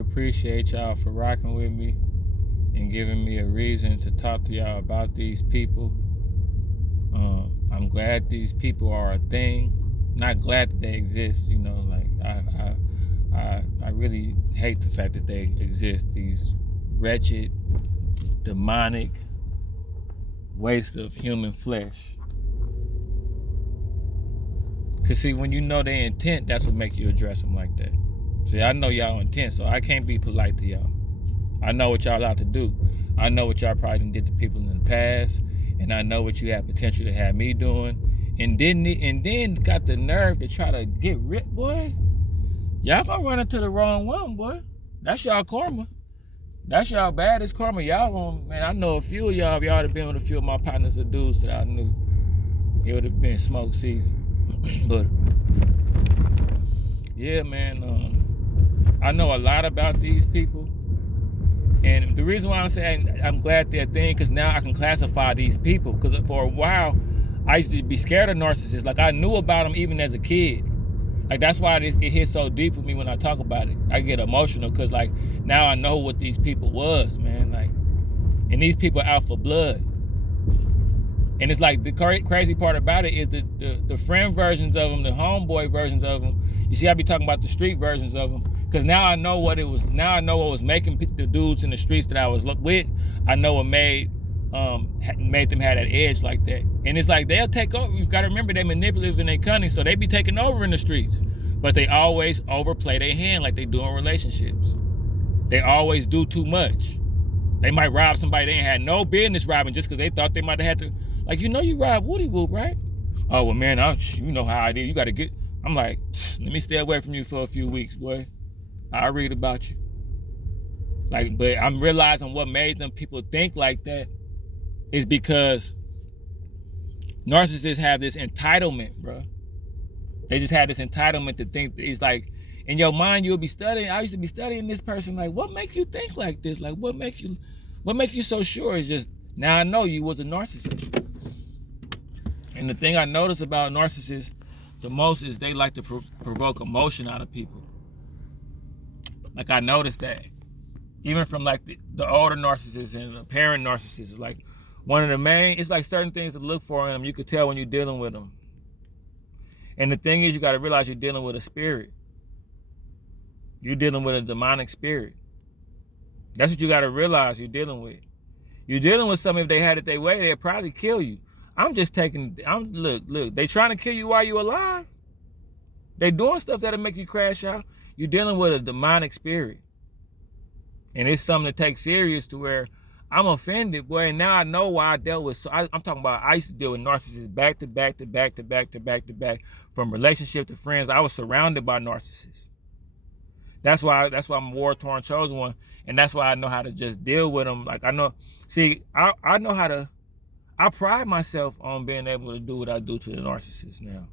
Appreciate y'all for rocking with me and giving me a reason to talk to y'all about these people. I'm glad these people are a thing. Not glad that they exist, like I really hate the fact that they exist. These wretched, demonic waste of human flesh. Cause see, when you know their intent, that's what make you address them like that. See, I know y'all intent, so I can't be polite to y'all. I know what y'all out to do. I know what y'all probably did to people in the past, and I know what you have potential to have me doing. And then got the nerve to try to get rid, boy. Y'all gonna run into the wrong one, boy. That's y'all karma. That's y'all baddest karma. Y'all gonna, man, I know a few of y'all, if y'all would have been with a few of my partners or dudes that I knew, it would have been smoke season. But yeah, man, I know a lot about these people. And the reason why I'm saying I'm glad they're a thing, because now I can classify these people. Because for a while, I used to be scared of narcissists. Like, I knew about them even as a kid. Like, that's why it hits so deep with me when I talk about it. I get emotional because, like, now I know what these people was, man. Like, and these people are out for blood. And it's like the crazy part about it is the friend versions of them, the homeboy versions of them. You see, I be talking about the street versions of them. Because now I know what it was. Now I know what was making the dudes in the streets that I was with. I know what made them have that edge like that. And it's like they'll take over. You got to remember, they manipulative and they cunning, so they be taking over in the streets. But they always overplay their hand like they do in relationships. They always do too much. They might rob somebody they ain't had no business robbing just because they thought they might have had to. Like, you robbed Woody Whoop, right? Oh, well, man, you know how I did. You got to get. I'm like, let me stay away from you for a few weeks, boy. I'll read about you. Like, but I'm realizing what made them people think like that is because narcissists have this entitlement, bro. They just have this entitlement to think that it's like, in your mind, you'll be studying. I used to be studying this person, like, what make you think like this? Like, what make you so sure? It's just, now I know you was a narcissist. And the thing I notice about narcissists the most is they like to provoke emotion out of people. Like, I noticed that. Even from like the older narcissists and the parent narcissists, like one of the main, it's like certain things to look for in them. You could tell when you're dealing with them. And the thing is, you got to realize you're dealing with a spirit. You're dealing with a demonic spirit. That's what you got to realize you're dealing with. You're dealing with something, if they had it their way, they'd probably kill you. Look, they trying to kill you while you're alive. They doing stuff that'll make you crash out. You're dealing with a demonic spirit. And it's something to take serious, to where I'm offended, boy. And now I know why I dealt with. So I'm talking about, I used to deal with narcissists back to back, from relationship to friends. I was surrounded by narcissists. That's why I'm a war-torn chosen one. And that's why I know how to just deal with them. Like, I know, see, I know how to, I pride myself on being able to do what I do to the narcissist now.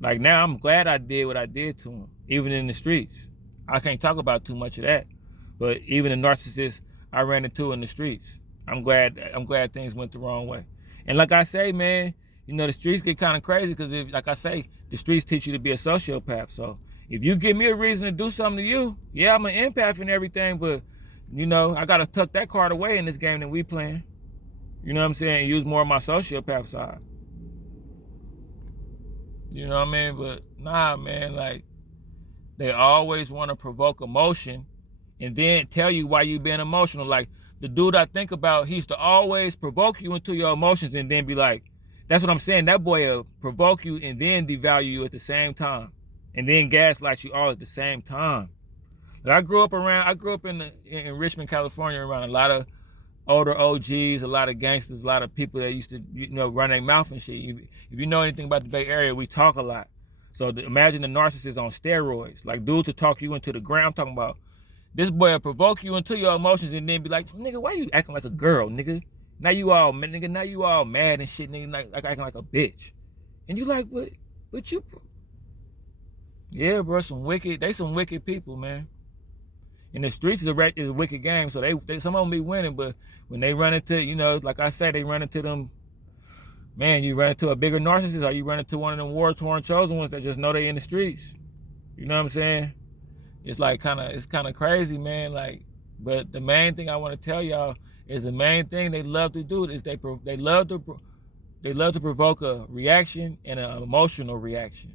Like, now I'm glad I did what I did to him, even in the streets. I can't talk about too much of that, but even the narcissists I ran into in the streets, I'm glad things went the wrong way. And like I say, man, the streets get kind of crazy because, like I say, the streets teach you to be a sociopath. So if you give me a reason to do something to you, yeah, I'm an empath and everything, but I gotta tuck that card away in this game that we playing. You know what I'm saying? And use more of my sociopath side. You know what I mean? But nah, man, like, they always want to provoke emotion and then tell you why you being emotional. Like, the dude I think about, he used to always provoke you into your emotions and then be like, that's what I'm saying. That boy will provoke you and then devalue you at the same time. And then gaslight you all at the same time. Like, I grew up in Richmond, California, around a lot of older OGs, a lot of gangsters, a lot of people that used to, run their mouth and shit. If you know anything about the Bay Area, we talk a lot. So imagine the narcissist on steroids. Like, dudes will talk you into the ground. I'm talking about, this boy will provoke you into your emotions and then be like, nigga, why you acting like a girl, nigga? Now you all mad and shit, nigga, like acting like a bitch. And you like, but you, yeah, bro, some wicked people, man. And the streets is a wicked game, so they some of them be winning, but when they run into, like I said, they run into them, man, you run into a bigger narcissist, or you run into one of them war-torn chosen ones that just know they in the streets. You know what I'm saying? It's like it's kind of crazy, man. Like, but the main thing I want to tell y'all is the main thing they love to do is they love to provoke a reaction and an emotional reaction.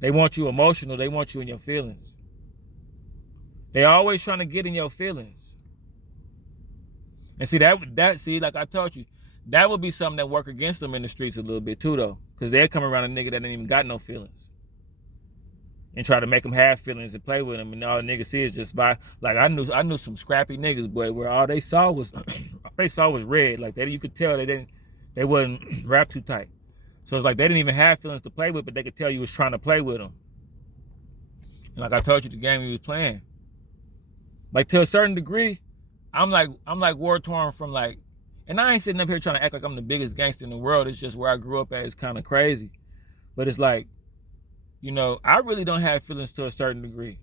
They want you emotional. They want you in your feelings. They always trying to get in your feelings. And see see, like I told you, that would be something that work against them in the streets a little bit too, though, because they'll come around a nigga that ain't even got no feelings and try to make them have feelings and play with them, and all the niggas see is just by like I knew some scrappy niggas, boy, where all they saw was red. Like you could tell they wasn't wrapped too tight. So it's like they didn't even have feelings to play with, but they could tell you was trying to play with them. And like I told you, the game he was playing, like to a certain degree, I'm like war torn from like, and I ain't sitting up here trying to act like I'm the biggest gangster in the world. It's just where I grew up at is kind of crazy. But it's like, you know, I really don't have feelings to a certain degree.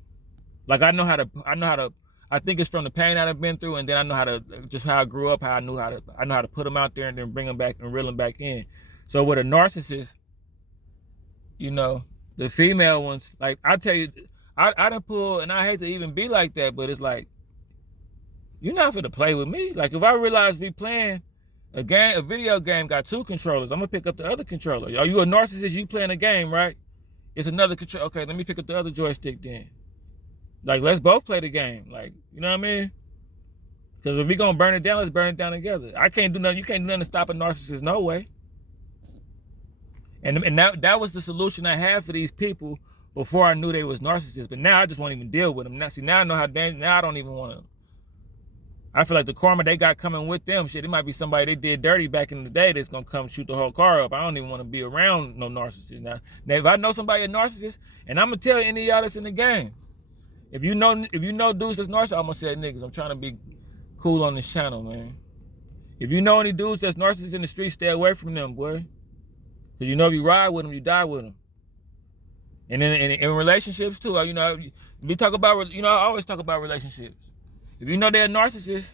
Like I know how to, I think it's from the pain that I've been through, and then I know how to, just how I grew up, how I know how to put them out there and then bring them back and reel them back in. So with a narcissist, you know, the female ones, like I tell you, I done pull, and I hate to even be like that, but it's like, you're not finna play with me. Like if I realize we playing a video game got 2 controllers, I'm gonna pick up the other controller. Are you a narcissist? You playing a game, right? It's another controller. Okay, let me pick up the other joystick then. Like let's both play the game. Like, you know what I mean? Because if we gonna burn it down, let's burn it down together. I can't do nothing. You can't do nothing to stop a narcissist, no way. And that was the solution I had for these people before I knew they was narcissists. But now I just won't even deal with them. Now, see, now I know how dangerous. Now I don't even want to. I feel like the karma they got coming with them, shit, it might be somebody they did dirty back in the day that's gonna come shoot the whole car up. I don't even want to be around no narcissist. Now if I know somebody a narcissist, and I'm gonna tell any of y'all that's in the game, if you know dudes that's narcissists, I'm gonna say niggas, I'm trying to be cool on this channel, man. If you know any dudes that's narcissists in the street, stay away from them, boy. Because you know if you ride with them, you die with them. And then in relationships too, you know, we talk about, you know, I always talk about relationships. If you know they're a narcissist,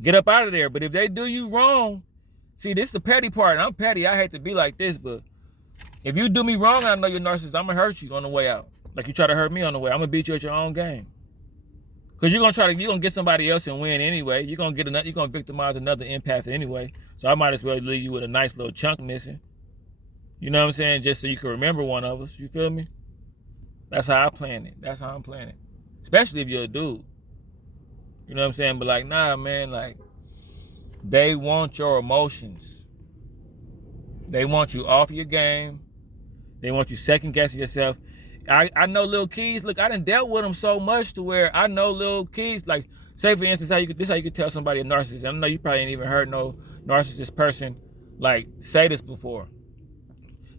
get up out of there. But if they do you wrong, see, this is the petty part. I'm petty. I hate to be like this, but if you do me wrong and I know you're a narcissist, I'm going to hurt you on the way out. Like you try to hurt me on the way. I'm going to beat you at your own game. Because you're going to get somebody else and win anyway. You're going to victimize another empath anyway. So I might as well leave you with a nice little chunk missing. You know what I'm saying? Just so you can remember one of us. You feel me? That's how I plan it. That's how I'm planning it. Especially if you're a dude. You know what I'm saying? But like, nah, man, like, they want your emotions. They want you off your game. They want you second guessing yourself. I know Lil Keys. Look, I done dealt with them so much to where I know Lil Keys. Like, say for instance, this how you could tell somebody a narcissist. I know you probably ain't even heard no narcissist person like say this before.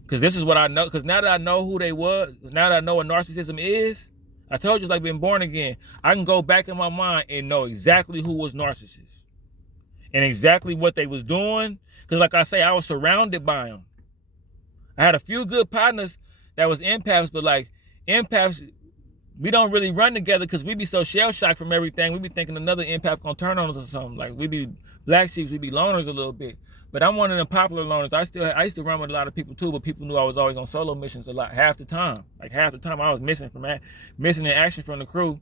Cause this is what I know. Cause now that I know who they was, now that I know what narcissism is, I told you it's like being born again. I can go back in my mind and know exactly who was narcissists and exactly what they was doing. Cause like I say, I was surrounded by them. I had a few good partners that was empaths, but like empaths, we don't really run together because we be so shell shocked from everything. We be thinking another empath gonna turn on us or something. Like we be black sheeps, we be loners a little bit. But I'm one of them popular loners. I used to run with a lot of people too, but people knew I was always on solo missions a lot. Half the time I was missing in action from the crew,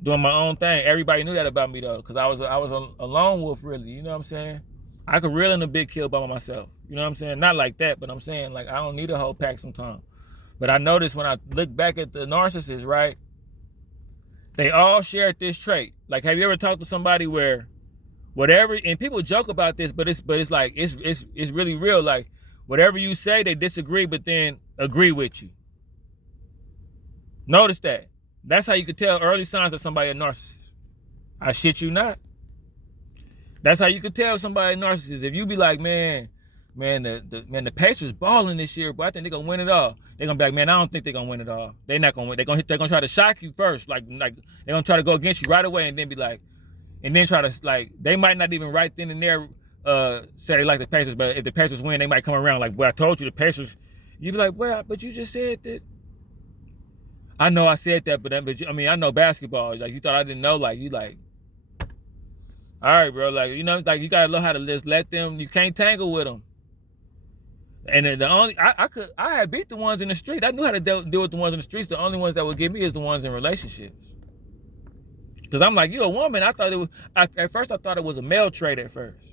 doing my own thing. Everybody knew that about me though, because I was a lone wolf really. You know what I'm saying? I could reel in a big kill by myself. You know what I'm saying? Not like that, but I'm saying like I don't need a whole pack sometimes. But I noticed when I look back at the narcissists, right? They all shared this trait. Like, have you ever talked to somebody where whatever, and people joke about this, but it's like it's really real. Like whatever you say, they disagree, but then agree with you. Notice that. That's how you could tell early signs of somebody a narcissist. I shit you not. That's how you could tell somebody a narcissist. If you be like, man, the Pacers balling this year, but I think they're gonna win it all. They're gonna be like, man, I don't think they're gonna win it all. They're not gonna win. They're gonna try to shock you first. Like they're gonna try to go against you right away and then be like, and then try to, like, they might not even right then and there say they like the Pacers, but if the Pacers win, they might come around like, well, I told you the Pacers. You'd be like, well, but you just said that. I know I said that, but I mean, I know basketball. Like, you thought I didn't know? Like, you like, all right, bro. Like, you know, like, you gotta know how to just let them, you can't tangle with them. And the only I had beat the ones in the street. I knew how to deal with the ones in the streets. The only ones that would get me is the ones in relationships. Cause I'm like, you a woman. I thought it was at first I thought it was a male trait at first.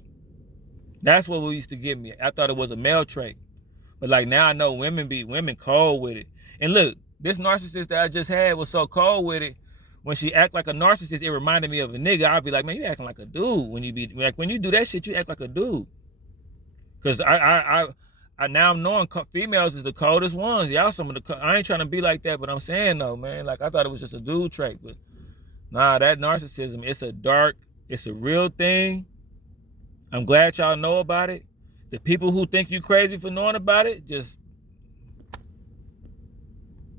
That's what used to get me. I thought it was a male trait. But like now I know women cold with it. And look, this narcissist that I just had was so cold with it. When she act like a narcissist, it reminded me of a nigga. I'd be like, man, you acting like a dude. When you be like, when you do that shit, you act like a dude. Cause I now I'm knowing females is the coldest ones. Y'all some of the, I ain't trying to be like that, but I'm saying though, man, like I thought it was just a dude trait, but nah, that narcissism, it's a real thing. I'm glad y'all know about it. The people who think you crazy for knowing about it, just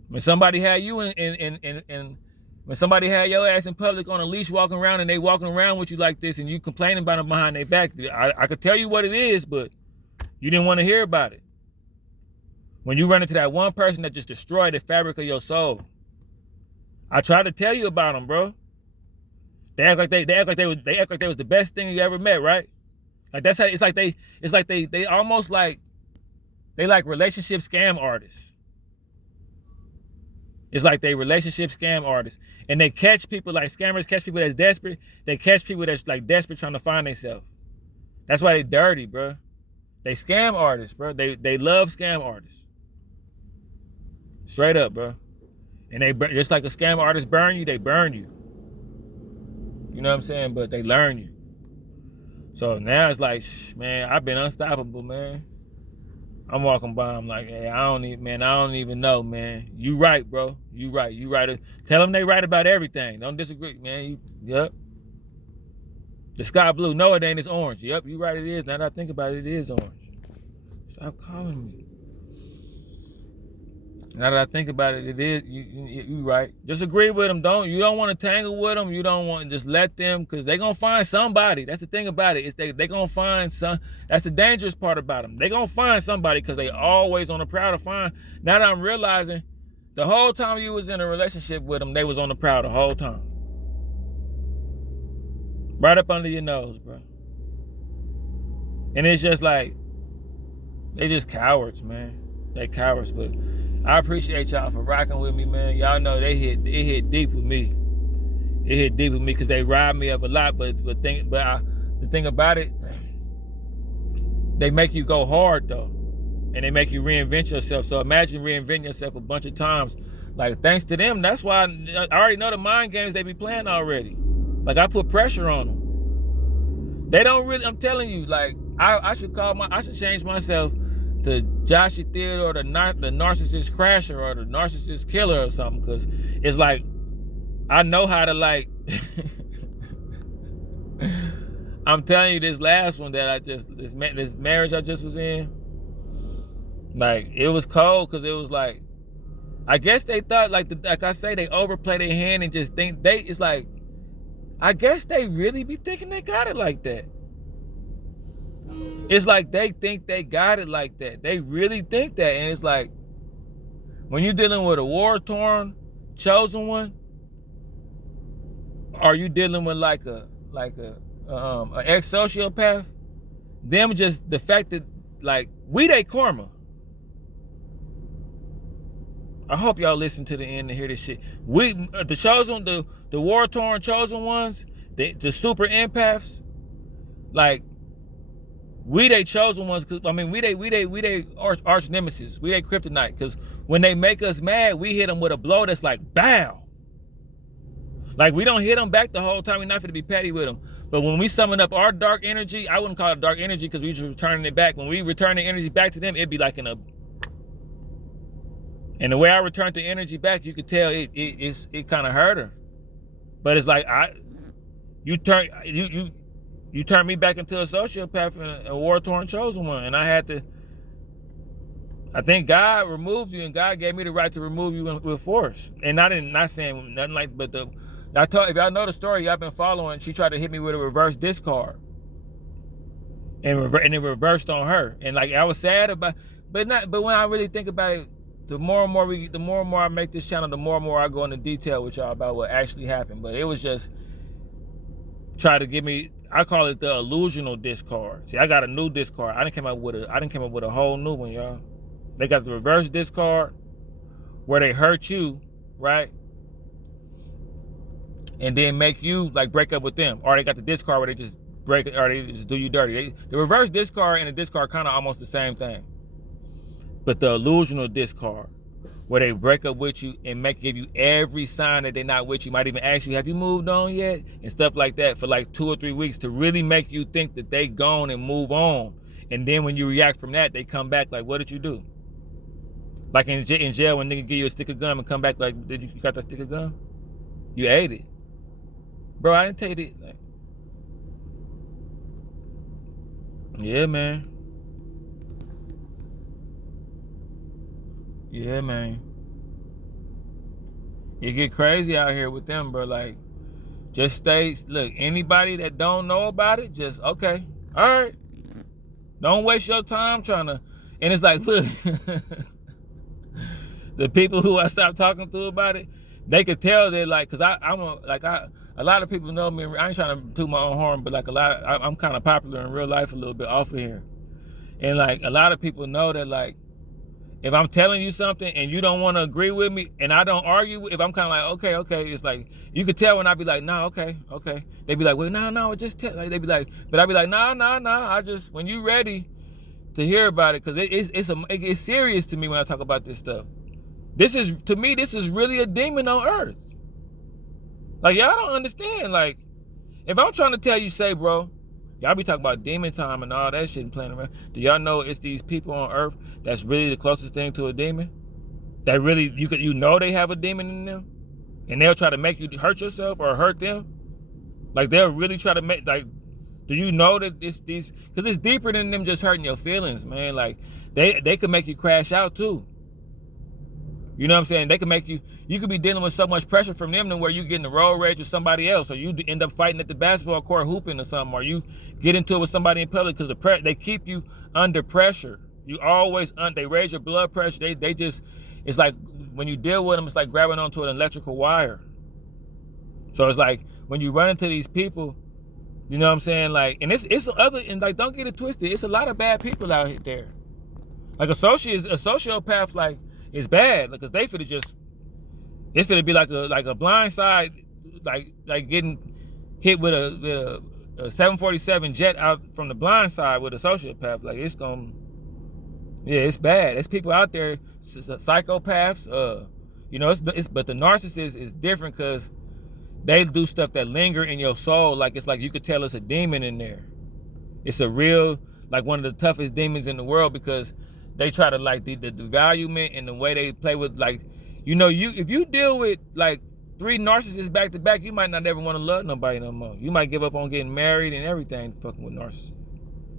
when somebody had you in when somebody had your ass in public on a leash walking around and they walking around with you like this and you complaining about them behind their back, I could tell you what it is, but you didn't want to hear about it. When you run into that one person that just destroyed the fabric of your soul. I tried to tell you about them, bro. They act like they was the best thing you ever met, right? Like that's how it's like they almost like they like relationship scam artists. It's like they relationship scam artists. And they catch people like scammers catch people that's desperate. They catch people that's like desperate trying to find themselves. That's why they dirty, bro. They scam artists, bro. They love scam artists. Straight up, bro. And they just like a scam artist burn you, they burn you. You know what I'm saying? But they learn you. So now it's like, man, I've been unstoppable, man. I'm walking by, I'm like, hey, I don't even know, man. You right, bro. You right. Tell them they right about everything. Don't disagree, man. Yep. The sky blue. No, it ain't. It's orange. Yep, you right, it is. Now that I think about it, it is orange. Stop calling me. Now that I think about it, it is. You right. Just agree with them. You don't want to tangle with them. You don't want to just let them, because they're going to find somebody. That's the thing about it. They're going to find some. That's the dangerous part about them. They're going to find somebody because they always on the prowl to find. Now that I'm realizing, the whole time you was in a relationship with them, they was on the prowl the whole time. Right up under your nose, bro. And it's just like, they just cowards, man. They cowards, but I appreciate y'all for rocking with me, man. Y'all know it hit deep with me. It hit deep with me because they robbed me of a lot, the thing about it, they make you go hard though. And they make you reinvent yourself. So imagine reinventing yourself a bunch of times. Like, thanks to them, that's why I already know the mind games they be playing already. Like, I put pressure on them. They don't really, I'm telling you, like, I should change myself to Joshy Theodore, the narcissist crasher or the narcissist killer or something, because it's like, I know how to, like, I'm telling you, this last one that this marriage I just was in, like, it was cold because it was like, I guess they thought, like I say, they overplay their hand and just think it's like, I guess they really be thinking they got it like that. It's like they think they got it like that. They really think that. And it's like, when you're dealing with a war-torn, chosen one, are you dealing with like a ex-sociopath? Them just, the fact that, like, we they karma. I hope y'all listen to the end to hear this shit. We, the chosen, the war-torn chosen ones, the super empaths, like, we they chosen ones, cause I mean we they arch nemesis, we they kryptonite, cause when they make us mad, we hit them with a blow that's like BAM. Like, we don't hit them back the whole time. We're not going to be petty with them. But when we summon up our dark energy, I wouldn't call it dark energy because we just returning it back. When we return the energy back to them, it'd be like in a. And the way I returned the energy back, you could tell it kind of hurt her. But it's like you turned me back into a sociopath and a war-torn chosen one, and I had to. I think God removed you, and God gave me the right to remove you with force. And not saying nothing like, but if y'all know the story, y'all been following. She tried to hit me with a reverse discard, and it reversed on her. And like, I was sad about, but when I really think about it, the more and more I make this channel, the more and more I go into detail with y'all about what actually happened. But it was just, try to give me, I call it the illusional discard. See, I got a new discard. I didn't came up with a whole new one, y'all. They got the reverse discard where they hurt you, right? And then make you like break up with them. Or they got the discard where they just break it, or they just do you dirty. The reverse discard and the discard kind of almost the same thing. But the illusional discard, where they break up with you and give you every sign that they're not with you, might even ask you, have you moved on yet? And stuff like that for like 2 or 3 weeks to really make you think that they gone and move on. And then when you react from that, they come back like, what did you do? Like in jail when nigga give you a stick of gum and come back like, you got that stick of gum? You ate it. Bro, I didn't tell you that. Like, yeah, man. Yeah, man. You get crazy out here with them, bro. Like, just stay. Look, anybody that don't know about it, just, okay. All right. Don't waste your time trying to. And it's like, look, the people who I stopped talking to about it, they could tell that, like, because a lot of people know me. I ain't trying to toot my own horn, but like I'm kind of popular in real life a little bit off of here. And like, a lot of people know that, like, if I'm telling you something and you don't want to agree with me and I don't argue, if I'm kind of like, okay, it's like, you could tell when I be like, no, okay. They be like, well, no, just tell. Like, they be like, but I be like, nah, I just, when you ready to hear about it, because it's serious to me when I talk about this stuff. To me, this is really a demon on earth. Like, y'all don't understand. Like, if I'm trying to tell you, say, bro, y'all be talking about demon time and all that shit and playing around. Do y'all know it's these people on earth that's really the closest thing to a demon? That really, you know they have a demon in them? And they'll try to make you hurt yourself or hurt them? Like, they'll really try to make, like, do you know that because it's deeper than them just hurting your feelings, man. Like, they could make you crash out too. You know what I'm saying? They can make you could be dealing with so much pressure from them to where you get in the road rage with somebody else, or you end up fighting at the basketball court hooping or something, or you get into it with somebody in public because they keep you under pressure. You always, they raise your blood pressure. They just, it's like when you deal with them, it's like grabbing onto an electrical wire. So it's like when you run into these people, you know what I'm saying? Like, and it's other, and like, don't get it twisted. It's a lot of bad people out there. Like a sociopath, like, it's bad because they finna just, it's finna be like a blind side, like getting hit with a 747 jet out from the blind side with a sociopath. Like, it's gonna, yeah, it's bad. There's people out there, psychopaths. You know, but the narcissist is different because they do stuff that linger in your soul. Like, it's like you could tell it's a demon in there. It's a real, like, one of the toughest demons in the world because they try to, like, the devaluement and the way they play with, like, you know, if you deal with like 3 narcissists back to back, you might not ever want to love nobody no more. You might give up on getting married and everything fucking with narcissists.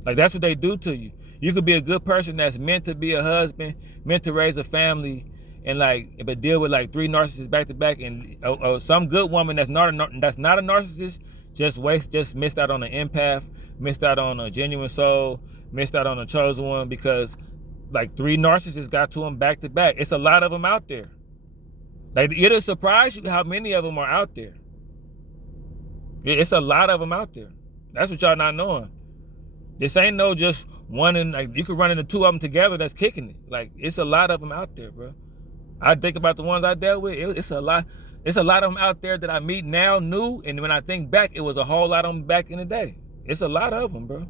Like, that's what they do to you. You could be a good person that's meant to be a husband, meant to raise a family, and like, but deal with like 3 narcissists back to back, and some good woman that's not a narcissist just missed out on an empath, missed out on a genuine soul, missed out on a chosen one because like 3 narcissists got to them back to back. It's a lot of them out there. Like, it'll surprise you how many of them are out there. It's a lot of them out there. That's what y'all not knowing. This ain't no just one, and like, you could run into 2 of them together that's kicking it. Like, it's a lot of them out there, bro. I think about the ones I dealt with. It's a lot. It's a lot of them out there that I meet now new, and when I think back, it was a whole lot of them back in the day. It's a lot of them, bro.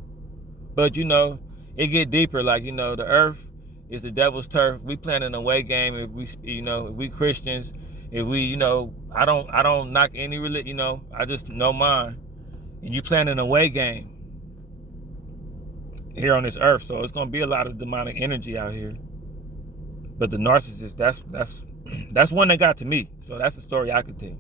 But you know, it get deeper. Like, you know, the earth is the devil's turf. We playing an away game. If we Christians, if we, you know, I don't knock any religion. You know, I just know mine. And you playing an away game here on this earth, so it's gonna be a lot of demonic energy out here. But the narcissist, that's one that got to me. So that's the story I could tell.